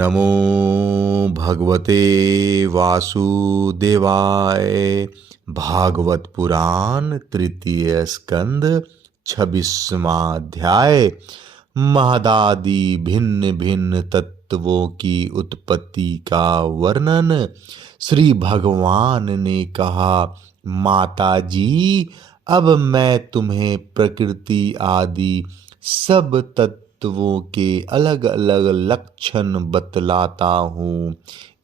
नमो भगवते वासुदेवाय। भागवत पुराण तृतीय स्कंद 26वां अध्याय। महदादि भिन्न भिन्न तत्वों की उत्पत्ति का वर्णन। श्री भगवान ने कहा, माता जी, अब मैं तुम्हें प्रकृति आदि सब तत्वों के अलग अलग लक्षण बतलाता हूँ।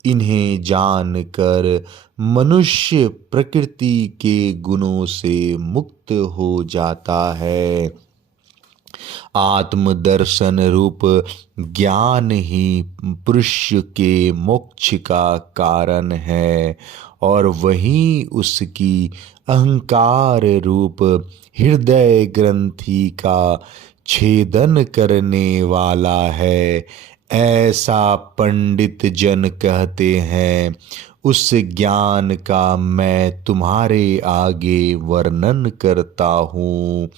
इन्हें जानकर मनुष्य प्रकृति के गुणों से मुक्त हो जाता है। आत्मदर्शन रूप ज्ञान ही पुरुष के मोक्ष का कारण है और वही उसकी अहंकार रूप हृदय ग्रंथि का छेदन करने वाला है। ऐसा पंडित जन कहते हैं। उस ज्ञान का मैं तुम्हारे आगे वर्णन करता हूँ।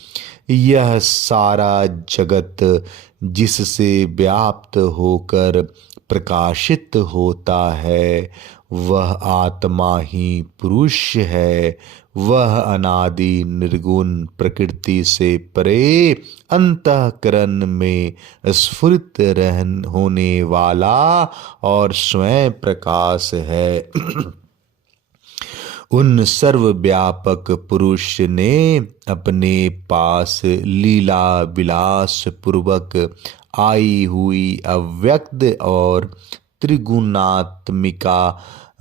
यह सारा जगत जिससे व्याप्त होकर प्रकाशित होता है, वह आत्मा ही पुरुष है। वह अनादि निर्गुण प्रकृति से परे अंतःकरण में स्फुरित होने वाला और स्वयं प्रकाश है। उन सर्वव्यापक पुरुष ने अपने पास लीला विलास पूर्वक आई हुई अव्यक्त और त्रिगुणात्मिका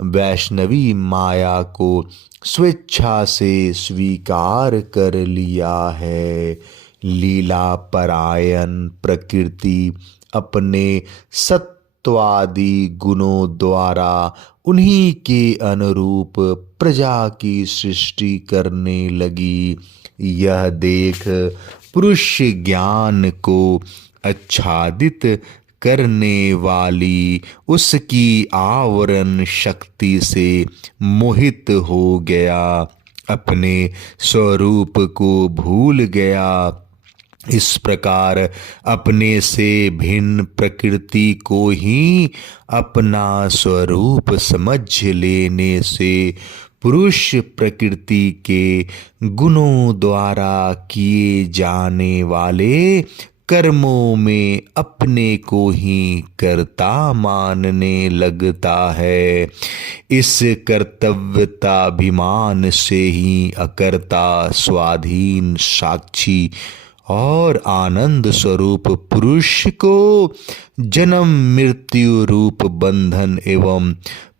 वैष्णवी माया को स्वेच्छा से स्वीकार कर लिया है। लीला परायण प्रकृति अपने सत्वादि गुणों द्वारा उन्हीं के अनुरूप प्रजा की सृष्टि करने लगी। यह देख पुरुष ज्ञान को आच्छादित करने वाली उसकी आवरण शक्ति से मोहित हो गया, अपने स्वरूप को भूल गया। इस प्रकार अपने से भिन्न प्रकृति को ही अपना स्वरूप समझ लेने से पुरुष प्रकृति के गुणों द्वारा किए जाने वाले कर्मों में अपने को ही कर्ता मानने लगता है। इस कर्तव्यताभिमान से ही अकर्ता स्वाधीन साक्षी और आनंद स्वरूप पुरुष को जन्म मृत्यु रूप बंधन एवं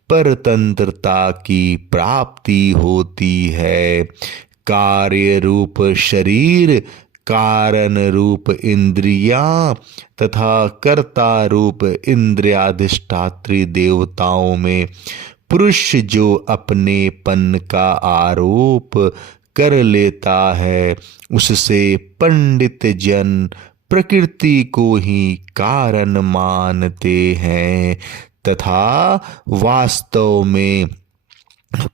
परतंत्रता की प्राप्ति होती है। कार्य रूप शरीर, कारण रूप इंद्रियां तथा कर्ता रूप इंद्रियाधिष्ठात्री देवताओं में पुरुष जो अपनेपन का आरोप कर लेता है, उससे पंडित जन प्रकृति को ही कारण मानते हैं तथा वास्तव में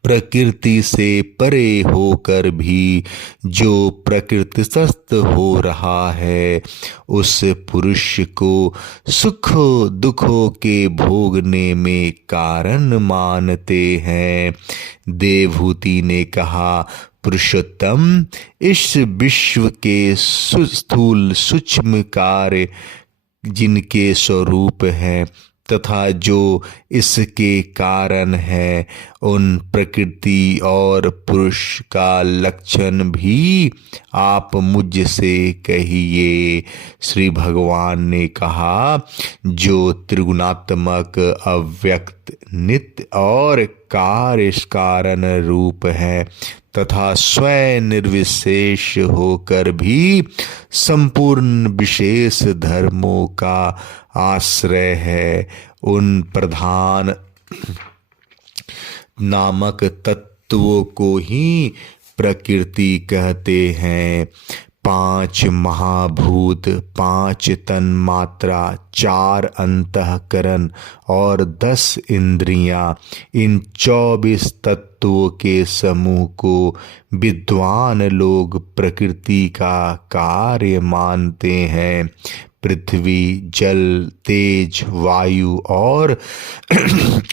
प्रकृति से परे होकर भी जो प्रकृतिस्थ हो रहा है, उस पुरुष को सुख दुखों के भोगने में कारण मानते हैं। देवहूति ने कहा, पुरुषोत्तम, इस विश्व के स्थूल सूक्ष्म कार्य जिनके स्वरूप हैं तथा जो इसके कारण है, उन प्रकृति और पुरुष का लक्षण भी आप मुझसे कहिए। श्री भगवान ने कहा, जो त्रिगुणात्मक अव्यक्त नित्य और कार्य कारण रूप है तथा स्वयं निर्विशेष होकर भी संपूर्ण विशेष धर्मों का आश्रय है, उन प्रधान नामक तत्वों को ही प्रकृति कहते हैं। 5 महाभूत, 5 तन्मात्रा, 4 अंतःकरण और 10 इंद्रियां, इन 24 तत्वों के समूह को विद्वान लोग प्रकृति का कार्य मानते हैं। पृथ्वी, जल, तेज, वायु और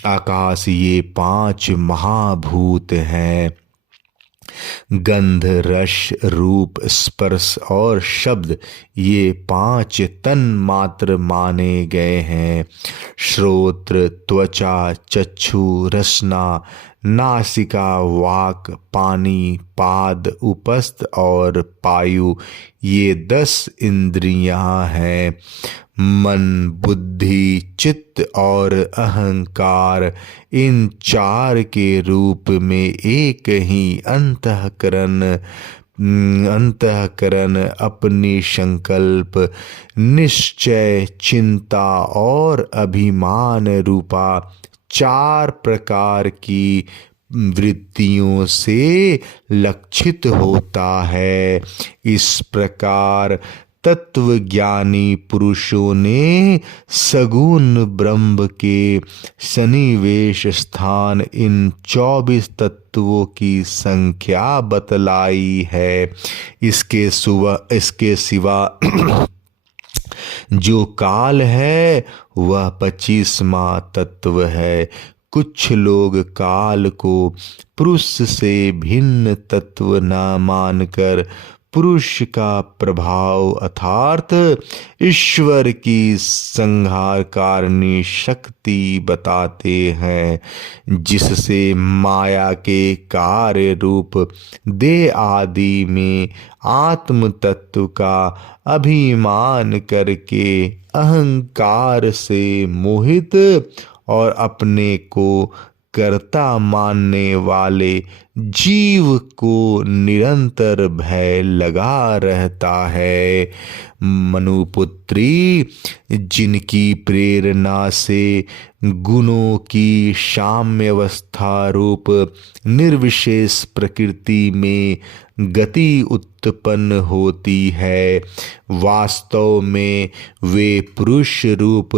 आकाश, ये 5 महाभूत हैं। गंध, रस, रूप, स्पर्श और शब्द, ये 5 तन मात्र माने गए हैं। श्रोत्र, त्वचा, चक्षु, रसना, नासिका, वाक, पानी, पाद, उपस्थ और पायु, ये 10 इंद्रियां हैं। मन, बुद्धि, चित्त और अहंकार, इन 4 के रूप में एक ही अंतःकरण अपनी संकल्प, निश्चय, चिंता और अभिमान रूपा 4 प्रकार की वृत्तियों से लक्षित होता है। इस प्रकार तत्वज्ञानी पुरुषों ने सगुण ब्रह्म के सन्निवेश स्थान इन 24 तत्वों की संख्या बतलाई है। इसके सिवा जो काल है वह 25वां तत्व है। कुछ लोग काल को पुरुष से भिन्न तत्व न मानकर पुरुष का प्रभाव अर्थात ईश्वर की संहारकारणी शक्ति बताते हैं, जिससे माया के कार्य रूप देह आदि में आत्म तत्व का अभिमान करके अहंकार से मोहित और अपने को कर्ता मानने वाले जीव को निरंतर भय लगा रहता है। मनुपुत्री, जिनकी प्रेरणा से गुणों की साम्यावस्था रूप निर्विशेष प्रकृति में गति उत्पन्न होती है, वास्तव में वे पुरुष रूप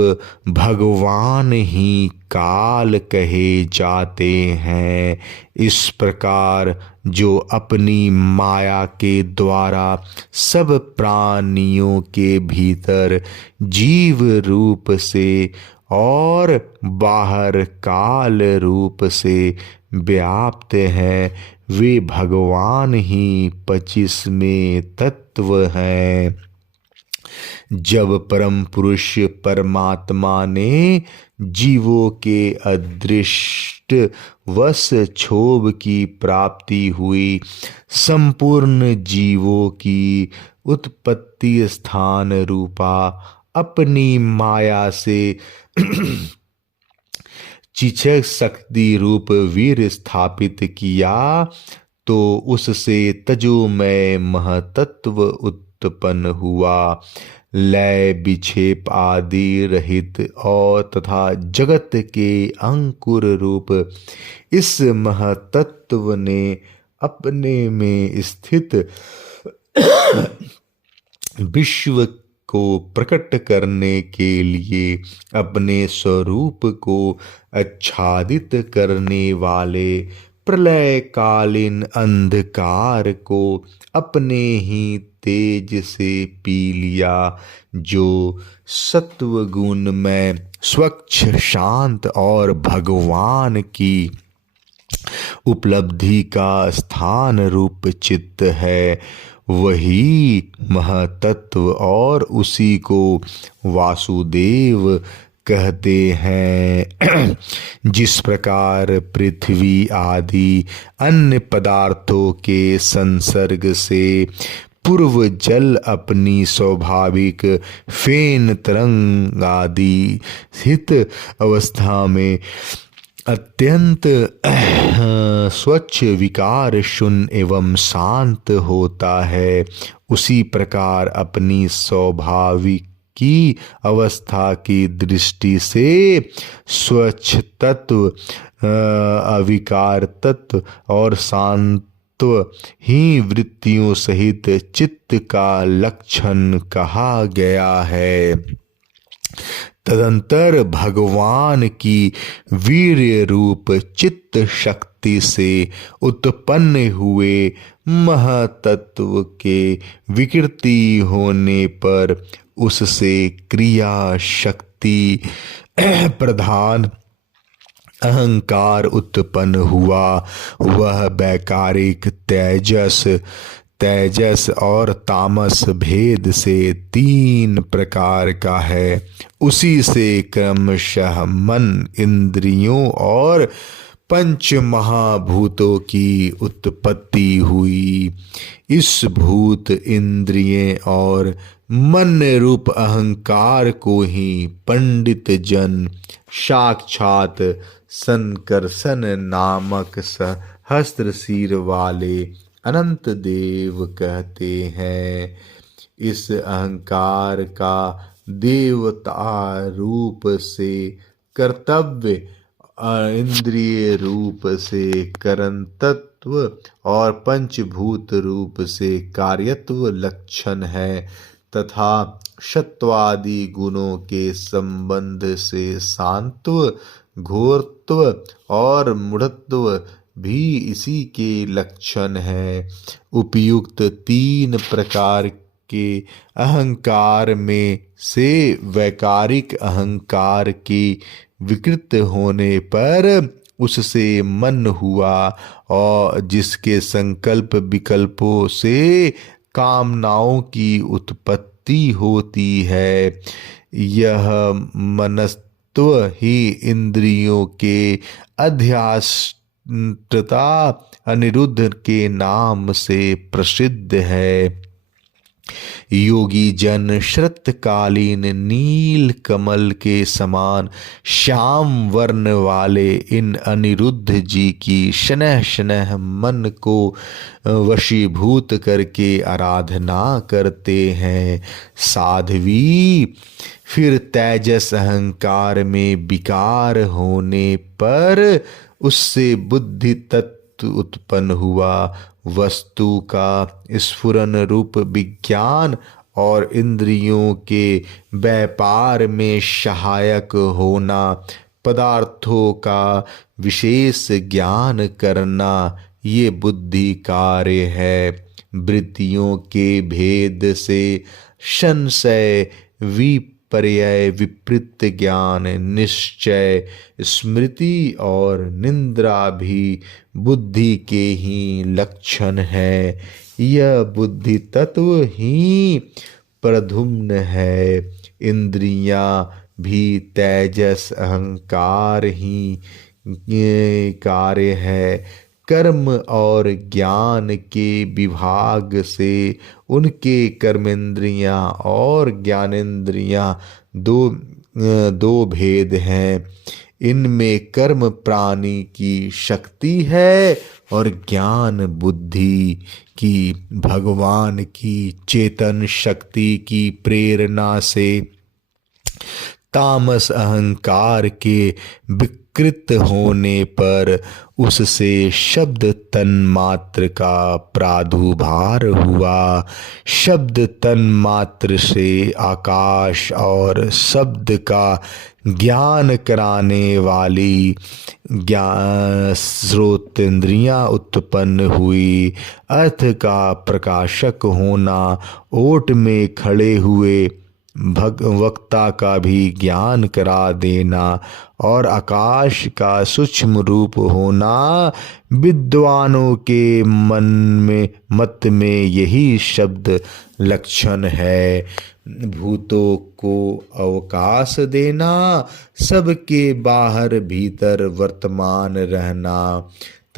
भगवान ही काल कहे जाते हैं। इस प्रकार जो अपनी माया के द्वारा सब प्राणियों के भीतर जीव रूप से और बाहर काल रूप से व्याप्त हैं, वे भगवान ही 25वें तत्व हैं। जब परम पुरुष परमात्मा ने जीवों के अदृष्ट वश क्षोभ की प्राप्ति हुई, संपूर्ण जीवों की उत्पत्ति स्थान रूपा अपनी माया से चिचक शक्ति रूप वीर स्थापित किया, तो उससे तजोमय महतत्व उत्पन्न हुआ। लय विक्षेप आदि रहित और तथा जगत के अंकुर रूप इस महतत्व ने अपने में स्थित विश्व को प्रकट करने के लिए अपने स्वरूप को आच्छादित करने वाले प्रलयकालीन अंधकार को अपने ही तेज से पी लिया, जो सत्व गुण में स्वच्छ, शांत और भगवान की उपलब्धि का स्थान रूप चित्त है। वही महतत्व और उसी को वासुदेव कहते हैं। जिस प्रकार पृथ्वी आदि अन्य पदार्थों के संसर्ग से पूर्व जल अपनी स्वाभाविक फेन तरंग आदि स्थित अवस्था में अत्यंत स्वच्छ, विकार शून्य एवं शांत होता है, उसी प्रकार अपनी स्वाभाविक की अवस्था की दृष्टि से स्वच्छ तत्व, अविकार तत्व और शांत्व ही वृत्तियों सहित चित्त का लक्षण कहा गया है। तदंतर भगवान की वीर्य रूप चित्त शक्ति से उत्पन्न हुए महतत्व के विकृति होने पर उससे क्रिया शक्ति प्रधान अहंकार उत्पन्न हुआ। वह वैकारिक तेजस और तामस भेद से 3 प्रकार का है। उसी से क्रमशः मन, इंद्रियों और पंच महाभूतों की उत्पत्ति हुई। इस भूत, इंद्रिय और मन रूप अहंकार को ही पंडित जन साक्षात संकर्षण नामक सहस्त्र सिर वाले अनंत देव कहते हैं। इस अहंकार का देवता रूप से कर्तव्य, इंद्रिय रूप से कर्तृत्व और पंचभूत रूप से कार्यत्व लक्षण है तथा सत्वादि गुणों के संबंध से शांतत्व, घोरत्व और मूढ़त्व भी इसी के लक्षण है। उपयुक्त 3 प्रकार के अहंकार में से वैकारिक अहंकार की विकृत होने पर उससे मन हुआ और जिसके संकल्प विकल्पों से कामनाओं की उत्पत्ति होती है। यह मनस्तत्व ही इंद्रियों के अध्यात्मता अनिरुद्ध के नाम से प्रसिद्ध है। योगी जन श्रतकालीन नील कमल के समान श्याम वर्ण वाले इन अनिरुद्ध जी की शनह शनह मन को वशीभूत करके आराधना करते हैं। साध्वी फिर तेजस अहंकार में विकार होने पर उससे बुद्धि तत्व उत्पन्न हुआ। वस्तु का स्फुरन रूप विज्ञान और इंद्रियों के व्यापार में सहायक होना, पदार्थों का विशेष ज्ञान करना, ये बुद्धि कार्य है। वृत्तियों के भेद से संशय, विपर्य, विपरीत ज्ञान, निश्चय, स्मृति और निद्रा भी बुद्धि के ही लक्षण है। यह बुद्धि तत्व ही प्रद्युम्न है। इंद्रियां भी तेजस अहंकार ही कार्य है। कर्म और ज्ञान के विभाग से उनके कर्मेंद्रियां और ज्ञानेंद्रियां दो भेद हैं। इनमें कर्म प्राणी की शक्ति है और ज्ञान बुद्धि की भगवान की चेतन शक्ति की प्रेरणा से तामस अहंकार के विकृत होने पर उससे शब्द तन्मात्र का प्रादुर्भाव हुआ। शब्द तन्मात्र से आकाश और शब्द का ज्ञान कराने वाली ज्ञान श्रोतेंद्रियां उत्पन्न हुई। अर्थ का प्रकाशक होना, ओट में खड़े हुए वक्ता का भी ज्ञान करा देना और आकाश का सूक्ष्म रूप होना, विद्वानों के मत में यही शब्द लक्षण है। भूतों को अवकाश देना, सबके बाहर भीतर वर्तमान रहना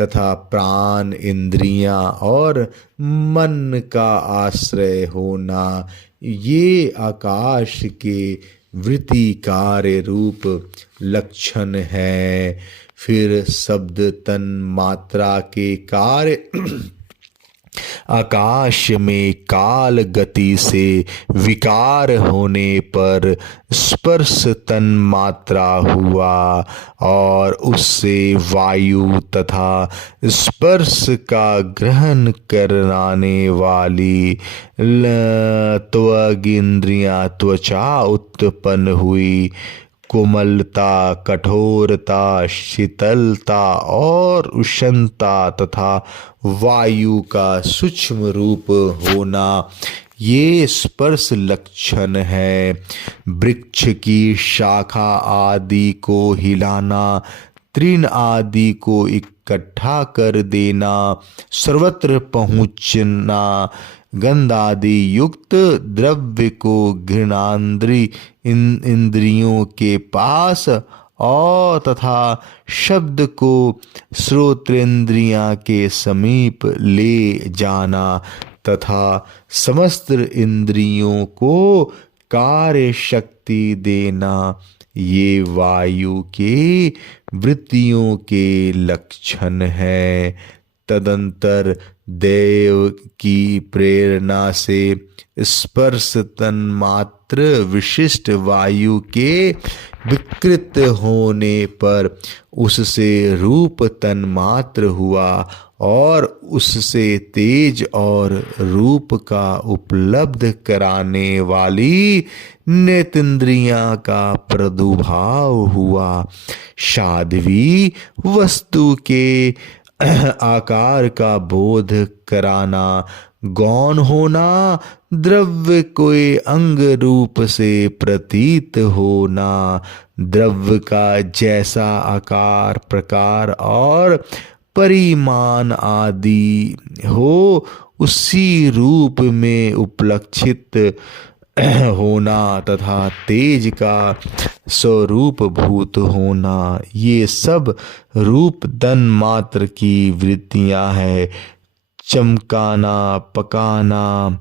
तथा प्राण, इंद्रियां और मन का आश्रय होना, ये आकाश के वृत्ति कार्य रूप लक्षण है। फिर शब्द तन मात्रा के कार्य आकाश में काल गति से विकार होने पर स्पर्श तन्मात्रा हुआ और उससे वायु तथा स्पर्श का ग्रहण कराने वाली त्वगिंद्रियां त्वचा उत्पन्न हुई। कोमलता, कठोरता, शीतलता और उष्णता तथा वायु का सूक्ष्म रूप होना ये स्पर्श लक्षण है। वृक्ष की शाखा आदि को हिलाना, तृण आदि को इकट्ठा कर देना, सर्वत्र पहुँचना, गंध आदि युक्त द्रव्य को घ्राणेंद्रिय इंद्रियों के पास और तथा शब्द को श्रोत्रेंद्रियां के समीप ले जाना तथा समस्त इंद्रियों को कार्य शक्ति देना, ये वायु के वृत्तियों के लक्षण है। तदंतर देव की प्रेरणा से स्पर्श तन्मात्र विशिष्ट वायु के विकृत होने पर उससे रूप तन्मात्र हुआ और उससे तेज और रूप का उपलब्ध कराने वाली नेत्रेंद्रियां का प्रादुर्भाव हुआ। साध्वी वस्तु के आकार का बोध कराना, गौण होना, द्रव्य कोई अंग रूप से प्रतीत होना, द्रव्य का जैसा आकार, प्रकार और परिमाण आदि हो उसी रूप में उपलक्षित होना तथा तेज का स्वरूप भूत होना, ये सब रूप तन्मात्र की वृत्तियां हैं। चमकाना, पकाना,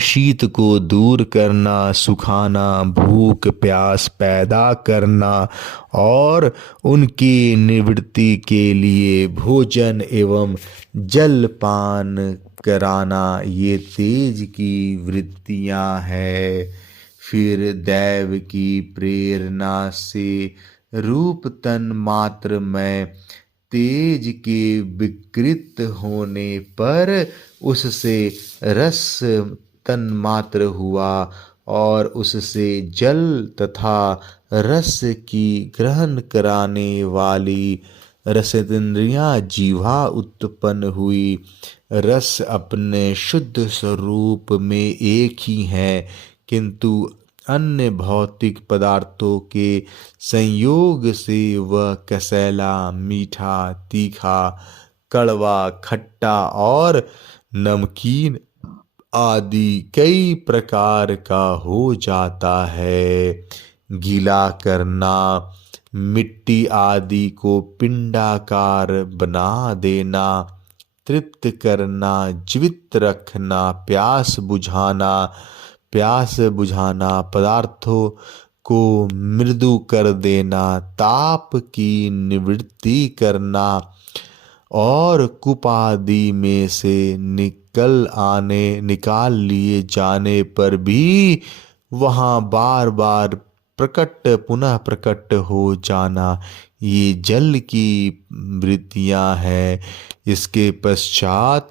शीत को दूर करना, सुखाना, भूख प्यास पैदा करना और उनकी निवृत्ति के लिए भोजन एवं जलपान कराना, ये तेज की वृत्तियां हैं। फिर दैव की प्रेरणा से रूप तन्मात्र में तेज के विकृत होने पर उससे रस तन्मात्र हुआ और उससे जल तथा रस की ग्रहण कराने वाली रसेंद्रियां जीवा उत्पन्न हुई। रस अपने शुद्ध स्वरूप में एक ही है, किंतु अन्य भौतिक पदार्थों के संयोग से वह कसैला, मीठा, तीखा, कड़वा, खट्टा और नमकीन आदि कई प्रकार का हो जाता है। गीला करना, मिट्टी आदि को पिंडाकार बना देना, तृप्त करना, जीवित रखना, प्यास बुझाना, पदार्थों को मृदु कर देना, ताप की निवृत्ति करना और कुपादि में से निकाल लिए जाने पर भी वहाँ बार बार पुनः प्रकट हो जाना, ये जल की वृत्तियां हैं। इसके पश्चात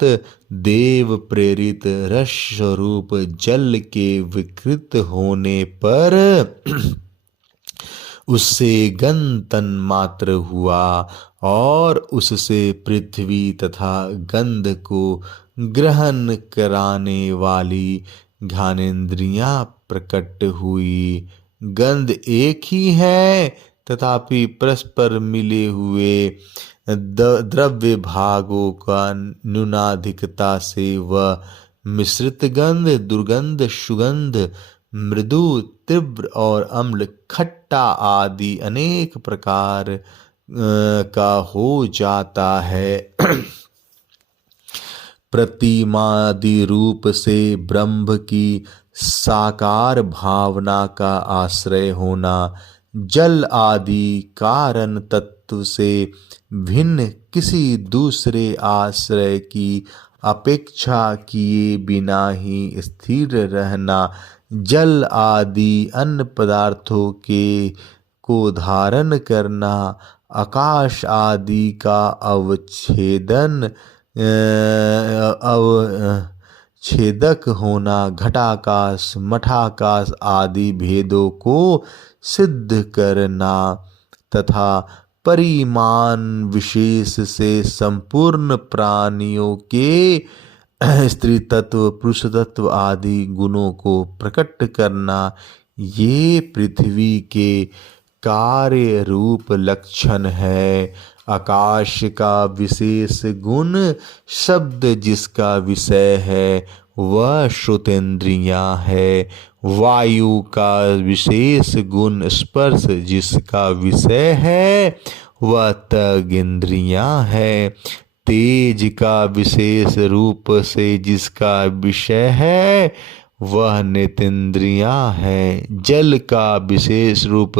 देव प्रेरित रस स्वरूप जल के विकृत होने पर उससे गंध तन्मात्र हुआ और उससे पृथ्वी तथा गंध को ग्रहण कराने वाली घ्राणेंद्रियां प्रकट हुई। गंध एक ही है, तथापि परस्पर मिले हुए द्रव्य भागों का न्यूनाधिकता से वह मिश्रित गंध, दुर्गंध, सुगंध, मृदु, तीव्र और अम्ल, खट्टा आदि अनेक प्रकार का हो जाता है। प्रतिमादि रूप से ब्रह्म की साकार भावना का आश्रय होना, जल आदि कारण तत्व से भिन्न किसी दूसरे आश्रय की अपेक्षा किए बिना ही स्थिर रहना, जल आदि अन्य पदार्थों के को धारण करना, आकाश आदि का अवच्छेदन छेदक होना, घटाकाश मठाकाश आदि भेदों को सिद्ध करना तथा परिमाण विशेष से संपूर्ण प्राणियों के स्त्री तत्व पुरुष तत्व आदि गुणों को प्रकट करना, ये पृथ्वी के कार्य रूप लक्षण है। आकाश का विशेष गुण शब्द जिसका विषय है वह श्रोतेंद्रियां है। वायु का विशेष गुण स्पर्श जिसका विषय है वह त्वगिंद्रियां है। तेज का विशेष रूप से जिसका विषय है वह नेत्रेंद्रियां है। जल का विशेष रूप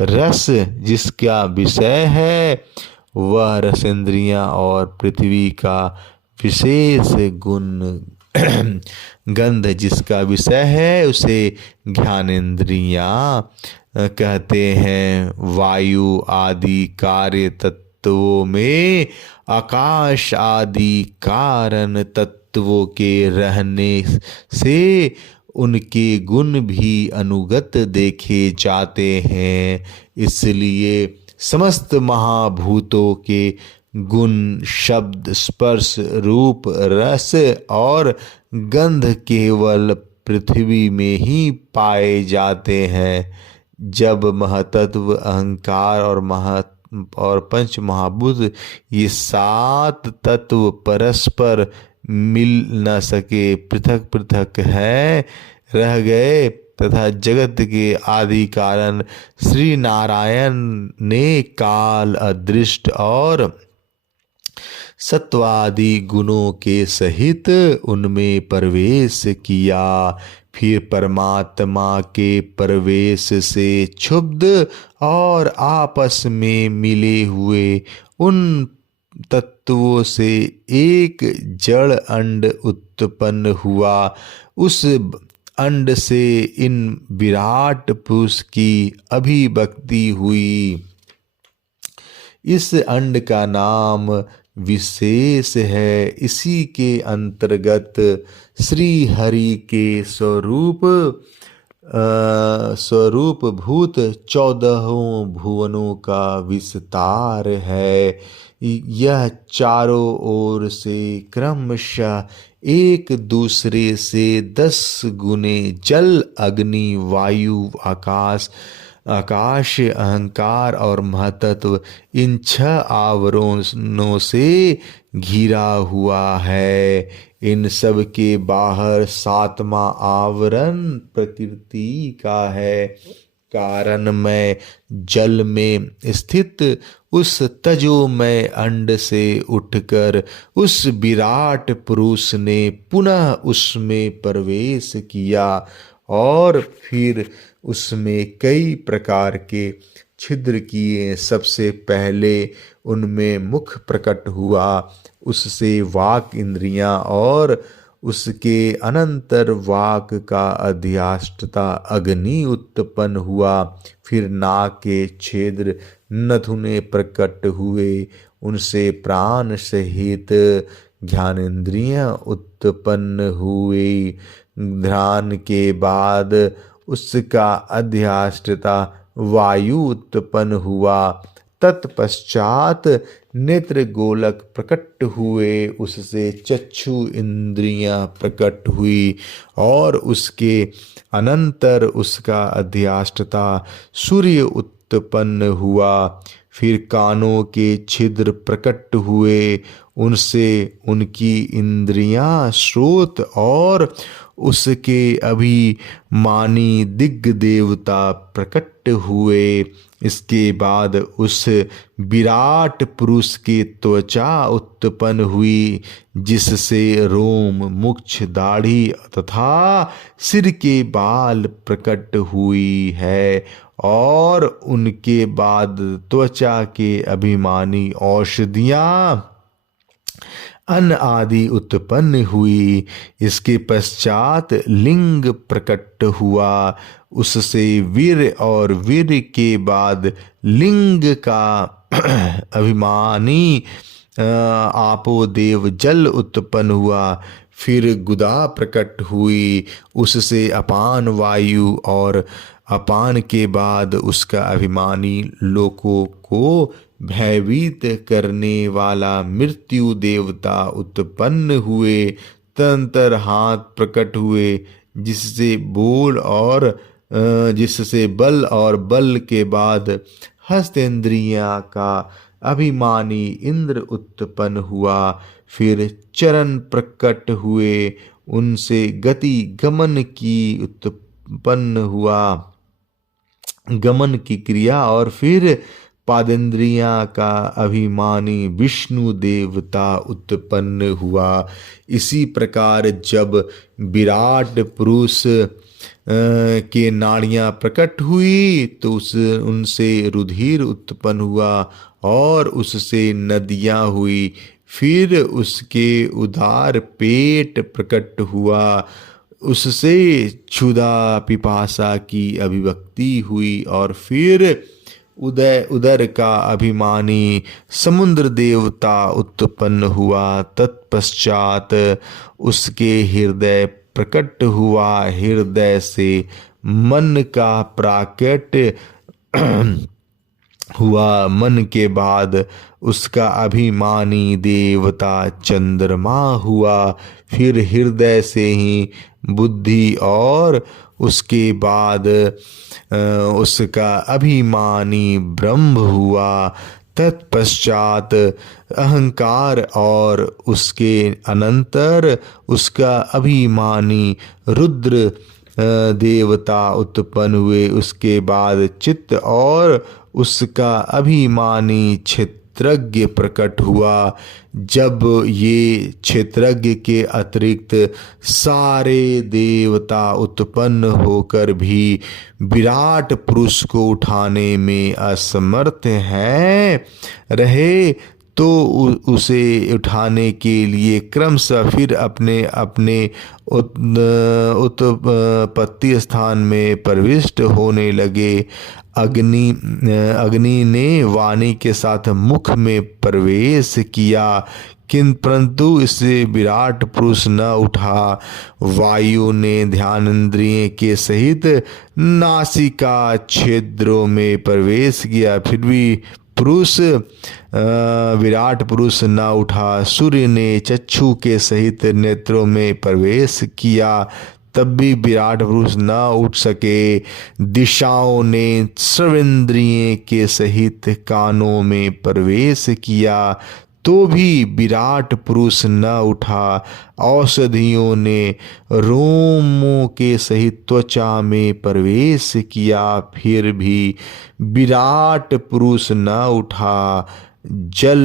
रस जिसका विषय है वह रसेंद्रियां और पृथ्वी का विशेष गुण गंध जिसका विषय है उसे ज्ञानेंद्रियां कहते हैं। वायु आदि कार्य तत्वों में आकाश आदि कारण तत्वों के रहने से उनके गुण भी अनुगत देखे जाते हैं। इसलिए समस्त महाभूतों के गुण शब्द स्पर्श रूप रस और गंध केवल पृथ्वी में ही पाए जाते हैं। जब महतत्व अहंकार और पंच महाभूत ये सात तत्व परस्पर मिल न सके, पृथक पृथक हैं रह गए तथा जगत के आदि कारण श्री नारायण ने काल अदृष्ट और सत्वादि गुणों के सहित उनमें प्रवेश किया। फिर परमात्मा के प्रवेश से क्षुब्ध और आपस में मिले हुए उन तत्वों से एक जड़ अंड उत्पन्न हुआ। उस अंड से इन विराट पुरुष की अभिव्यक्ति हुई। इस अंड का नाम विशेष है। इसी के अंतर्गत श्री हरि के स्वरूप भूत 14 भुवनों का विस्तार है। यह चारों ओर से क्रमशः एक दूसरे से 10 गुने जल अग्नि वायु आकाश अहंकार और महतत्व इन 6 आवरणों से घिरा हुआ है। इन सब के बाहर 7वां आवरण प्रकृति का है। कारण में जल में स्थित उस तजोमय अंड से उठकर उस विराट पुरुष ने पुनः उसमें प्रवेश किया और फिर उसमें कई प्रकार के छिद्र किए। सबसे पहले उनमें मुख प्रकट हुआ, उससे वाक इंद्रियां और उसके अनंतर वाक का अधिष्ठाता अग्नि उत्पन्न हुआ। फिर नाक के छिद्र नथुने प्रकट हुए, उनसे प्राण सहित ज्ञानेंद्रियां उत्पन्न हुई। ध्यान के बाद उसका अधिष्ठाता वायु उत्पन्न हुआ। तत्पश्चात नेत्र गोलक प्रकट हुए, उससे चक्षु इंद्रियां प्रकट हुई और उसके अनंतर उसका अधिष्ठाता सूर्य उत्पन्न हुआ। फिर कानों के छिद्र प्रकट हुए, उनसे उनकी इंद्रियां श्रोत और उसके अभिमानी दिग्ग देवता प्रकट हुए। इसके बाद उस विराट पुरुष की त्वचा उत्पन्न हुई, जिससे रोम मुछ दाढ़ी तथा सिर के बाल प्रकट हुई है। और उनके बाद त्वचा के अभिमानी औषधियां अन्न आदि उत्पन्न हुई। इसके पश्चात लिंग प्रकट हुआ, उससे वीर और वीर के बाद लिंग का अभिमानी आपो देव जल उत्पन्न हुआ। फिर गुदा प्रकट हुई, उससे अपान वायु और अपान के बाद उसका अभिमानी लोकों को भयभीत करने वाला मृत्यु देवता उत्पन्न हुए। तदंतर हाथ प्रकट हुए, जिससे बल और बल के बाद हस्तेंद्रिया का अभिमानी इंद्र उत्पन्न हुआ। फिर चरण प्रकट हुए, उनसे गति गमन की उत्पन्न हुआ, गमन की क्रिया। और फिर पादेंद्रिया का अभिमानी विष्णु देवता उत्पन्न हुआ। इसी प्रकार जब विराट पुरुष के नाड़ियां प्रकट हुई तो उनसे रुधिर उत्पन्न हुआ और उससे नदियां हुई। फिर उसके उदार पेट प्रकट हुआ, उससे क्षुधा पिपासा की अभिव्यक्ति हुई। और फिर उदर का अभिमानी समुद्र देवता उत्पन्न हुआ। तत्पश्चात उसके हृदय प्रकट हुआ, हृदय से मन का प्राकट्य हुआ। मन के बाद उसका अभिमानी देवता चंद्रमा हुआ। फिर हृदय से ही बुद्धि और उसके बाद उसका अभिमानी ब्रह्म हुआ। तत्पश्चात अहंकार और उसके अनंतर उसका अभिमानी रुद्र देवता उत्पन्न हुए। उसके बाद चित्त और उसका अभिमानी क्षेत्रज्ञ प्रकट हुआ। जब ये क्षेत्रज्ञ के अतिरिक्त सारे देवता उत्पन्न होकर भी विराट पुरुष को उठाने में असमर्थ हैं रहे तो उसे उठाने के लिए क्रमशः फिर अपने अपने उत्पत्ति स्थान में प्रविष्ट होने लगे। अग्नि ने वाणी के साथ मुख में प्रवेश किया, परंतु इससे विराट पुरुष न उठा। वायु ने ध्यानेंद्रिय के सहित नासिका छिद्रों में प्रवेश किया, फिर भी विराट पुरुष न उठा। सूर्य ने चक्षु के सहित नेत्रों में प्रवेश किया, तब भी विराट पुरुष न उठ सके। दिशाओं ने श्रवेंद्रिय के सहित कानों में प्रवेश किया, तो भी विराट पुरुष न उठा। औषधियों ने रोमों के सहित त्वचा में प्रवेश किया, फिर भी विराट पुरुष न उठा। जल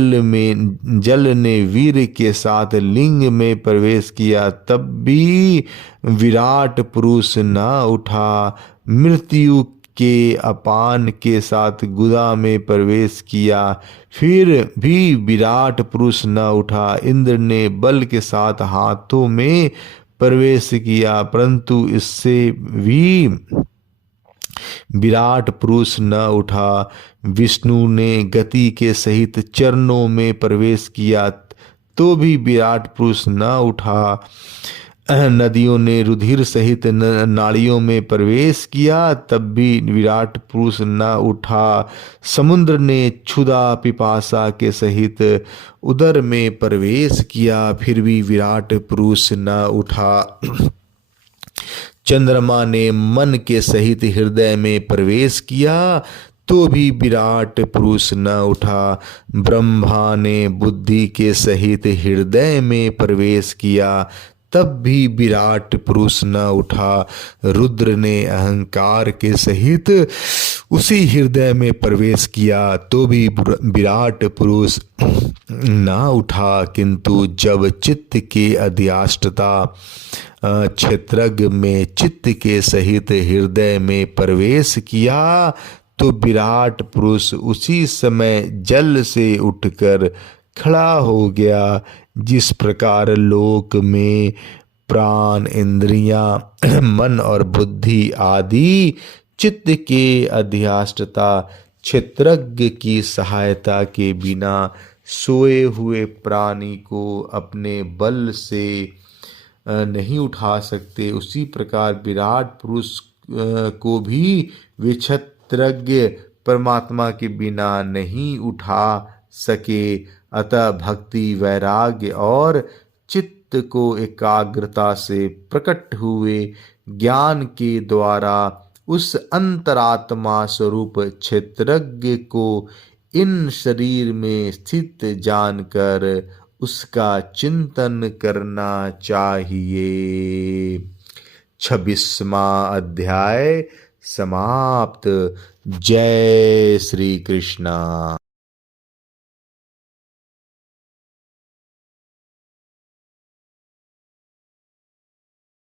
ने वीर के साथ लिंग में प्रवेश किया, तब भी विराट पुरुष न उठा। मृत्यु के अपान के साथ गुदा में प्रवेश किया, फिर भी विराट पुरुष न उठा। इंद्र ने बल के साथ हाथों में प्रवेश किया, परंतु इससे भी विराट पुरुष न उठा। विष्णु ने गति के सहित चरणों में प्रवेश किया, तो भी विराट पुरुष न उठा। नदियों ने रुधिर सहित नाड़ियों में प्रवेश किया, तब भी विराट पुरुष न उठा। समुद्र ने क्षुधा पिपासा के सहित उदर में प्रवेश किया, फिर भी विराट पुरुष न उठा। चंद्रमा ने मन के सहित हृदय में प्रवेश किया, तो भी विराट पुरुष न उठा। ब्रह्मा ने बुद्धि के सहित हृदय में प्रवेश किया, तब भी विराट पुरुष न उठा। रुद्र ने अहंकार के सहित उसी हृदय में प्रवेश किया, तो भी विराट पुरुष न उठा। किंतु जब चित्त के अधिष्ठाता क्षेत्रज्ञ में चित्त के सहित हृदय में प्रवेश किया, तो विराट पुरुष उसी समय जल से उठकर खड़ा हो गया। जिस प्रकार लोक में प्राण, इंद्रियां, मन और बुद्धि आदि चित्त के अधिष्ठाता क्षेत्रज्ञ की सहायता के बिना सोए हुए प्राणी को अपने बल से नहीं उठा सकते, उसी प्रकार विराट पुरुष को भी विक्षत्रज्ञ परमात्मा के बिना नहीं उठा सके। अतः भक्ति, वैराग्य और चित्त को एकाग्रता से प्रकट हुए ज्ञान के द्वारा उस अंतरात्मा स्वरूप क्षेत्रज्ञ को इन शरीर में स्थित जानकर उसका चिंतन करना चाहिए। 26वां अध्याय समाप्त। जय श्री कृष्णा।